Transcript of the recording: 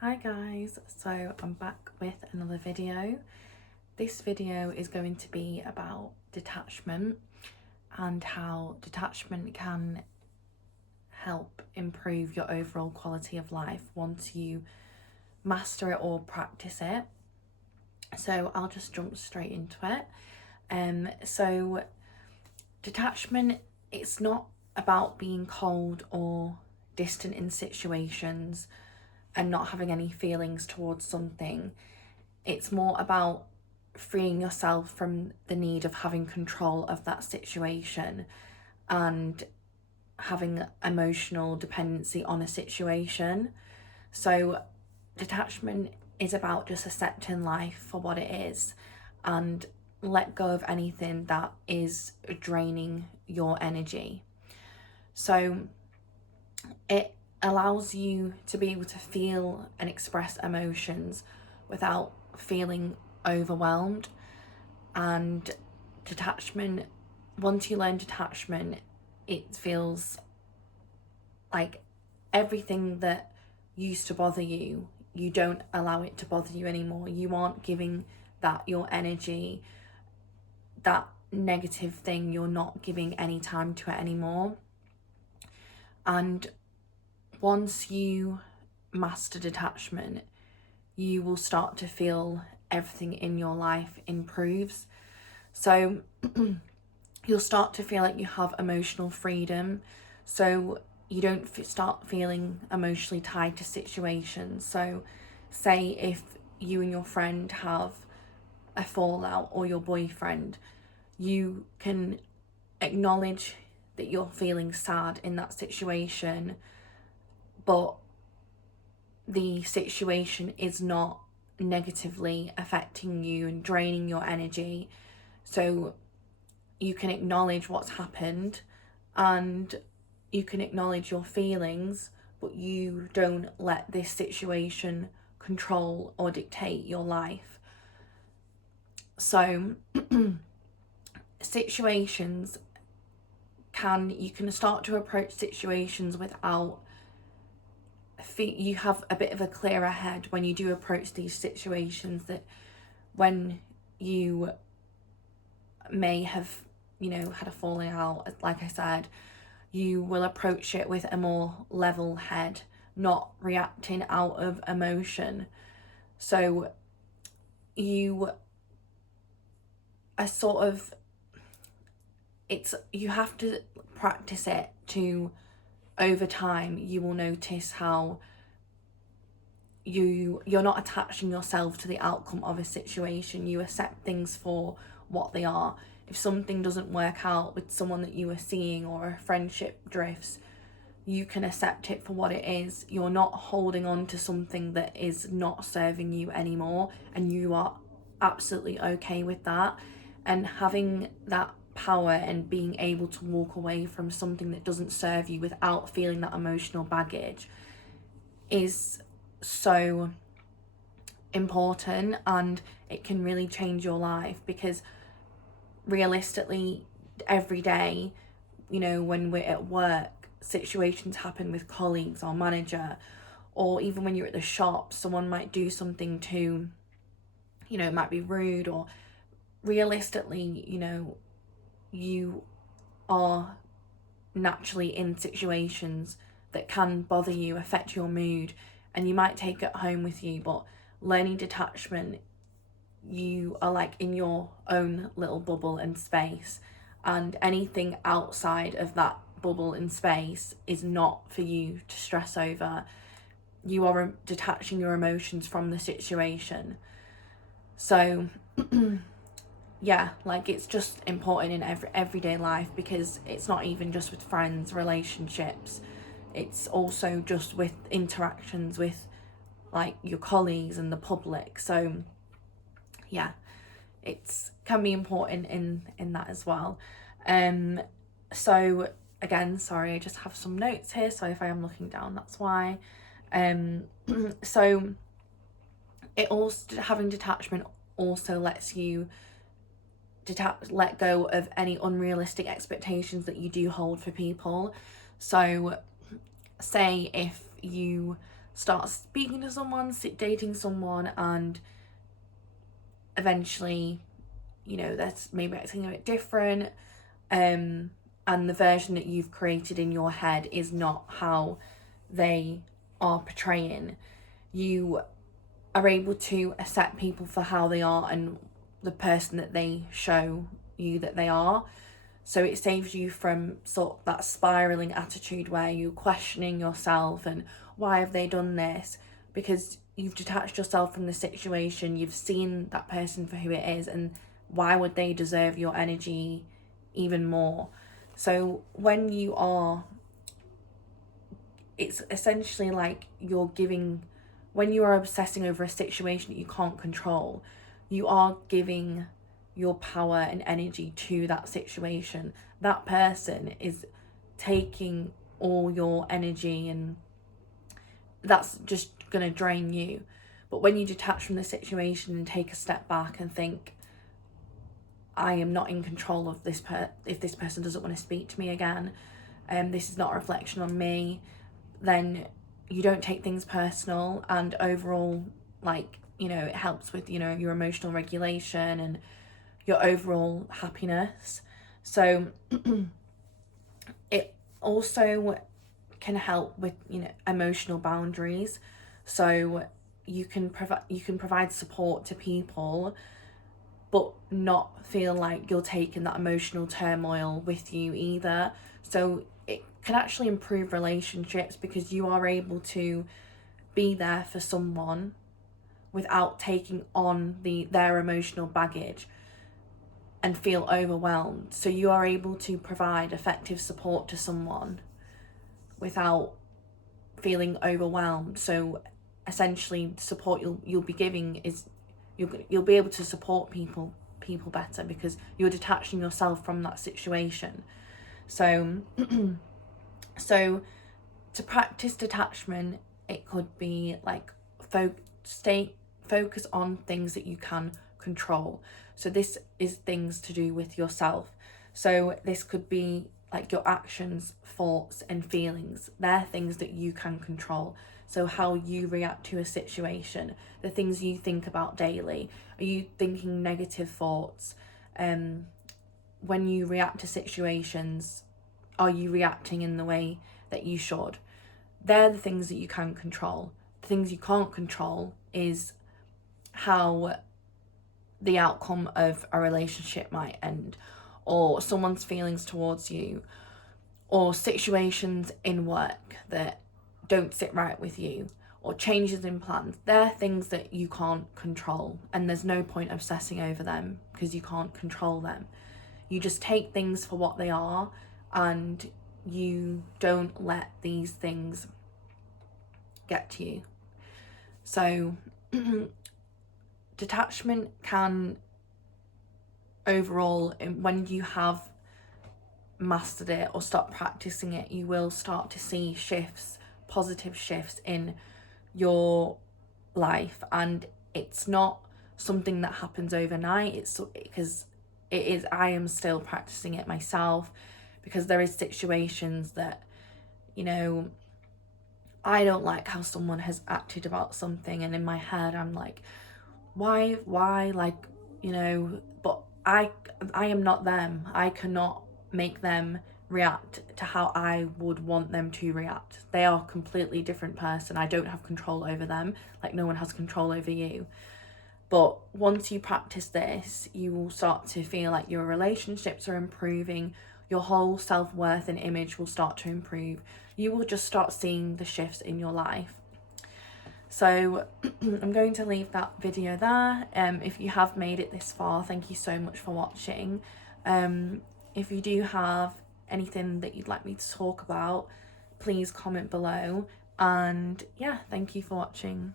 Hi guys, so I'm back with another video. This video is going to be about detachment and how detachment can help improve your overall quality of life once you master it or practice it. So I'll just jump straight into it. So detachment, it's not about being cold or distant in situations and not having any feelings towards something. It's more about freeing yourself from the need of having control of that situation and having emotional dependency on a situation. So detachment is about just accepting life for what it is and let go of anything that is draining your energy. So it allows you to be able to feel and express emotions without feeling overwhelmed. And detachment, once you learn detachment, it feels like everything that used to bother you, you don't allow it to bother you anymore. You aren't giving that your energy, that negative thing, you're not giving any time to it anymore. And once you master detachment, you will start to feel everything in your life improves. So you'll start to feel like you have emotional freedom. So you don't start feeling emotionally tied to situations. So say if you and your friend have a fallout, or your boyfriend, you can acknowledge that you're feeling sad in that situation, but the situation is not negatively affecting you and draining your energy. So you can acknowledge what's happened and you can acknowledge your feelings, but you don't let this situation control or dictate your life. So situations you can start to approach situations without you have a bit of a clearer head when you do approach these situations, that when you may have had a falling out, like I said, you will approach it with a more level head, not reacting out of emotion. So you are sort of, you have to practice it to, over time you will notice how you're not attaching yourself to the outcome of a situation. You accept things for what they are. If something doesn't work out with someone that you are seeing, or a friendship drifts, you can accept it for what it is. You're not holding on to something that is not serving you anymore, and you are absolutely okay with that. And having that power and being able to walk away from something that doesn't serve you without feeling that emotional baggage is so important, and it can really change your life. Because realistically, every day, when we're at work, situations happen with colleagues or manager, or even when you're at the shop, someone might do something to, it might be rude, or realistically, you are naturally in situations that can bother you, affect your mood, and you might take it home with you. But learning detachment, you are like in your own little bubble and space, and anything outside of that bubble and space is not for you to stress over. You are detaching your emotions from the situation. So yeah, like, it's just important in everyday life, because it's not even just with friends, relationships, it's also just with interactions with like your colleagues and the public. So yeah, it's can be important in that as well. So again, sorry, I just have some notes here, so if I am looking down, that's why. So it also, having detachment also lets you let go of any unrealistic expectations that you do hold for people. So say if you start speaking to someone, dating someone, and eventually, you know, that's maybe acting a bit different, and the version that you've created in your head is not how they are portraying. You are able to accept people for how they are and the person that they show you that they are. So it saves you from sort of that spiraling attitude where you're questioning yourself and why have they done this? Because you've detached yourself from the situation, you've seen that person for who it is, and why would they deserve your energy even more? So when you are, it's essentially like you're giving, when you are obsessing over a situation that you can't control, you are giving your power and energy to that situation. That person is taking all your energy, and that's just going to drain you. But when you detach from the situation and take a step back and think, I am not in control of this if this person doesn't want to speak to me again, this is not a reflection on me, then you don't take things personal, and overall, like, you know, it helps with, you know, your emotional regulation and your overall happiness. So it also can help with, you know, emotional boundaries. So you can provide support to people, but not feel like you're taking that emotional turmoil with you either. So it can actually improve relationships because you are able to be there for someone without taking on their emotional baggage and feel overwhelmed. So you are able to provide effective support to someone without feeling overwhelmed. So essentially, the support you'll be giving is you'll be able to support people better because you're detaching yourself from that situation. So so to practice detachment, it could be like focus on things that you can control. So this is things to do with yourself. So this could be like your actions, thoughts and feelings. They're things that you can control. So how you react to a situation, the things you think about daily. Are you thinking negative thoughts? When you react to situations, are you reacting in the way that you should? They're the things that you can control. The things you can't control is how the outcome of a relationship might end, or someone's feelings towards you, or situations in work that don't sit right with you, or changes in plans. They're things that you can't control, and there's no point obsessing over them because you can't control them. You just take things for what they are, and you don't let these things get to you. So detachment can overall, when you have mastered it or start practicing it, you will start to see shifts, positive shifts in your life. And it's not something that happens overnight. It's because I am still practicing it myself, because there is situations that, you know, I don't like how someone has acted about something, and in my head I'm like, why, like, you know, but I am not them. I cannot make them react to how I would want them to react. They are a completely different person. I don't have control over them, like no one has control over you. But once you practice this, you will start to feel like your relationships are improving, your whole self-worth and image will start to improve. You will just start seeing the shifts in your life. So I'm going to leave that video there. If you have made it this far, thank you so much for watching. If you do have anything that you'd like me to talk about, please comment below. And yeah, thank you for watching.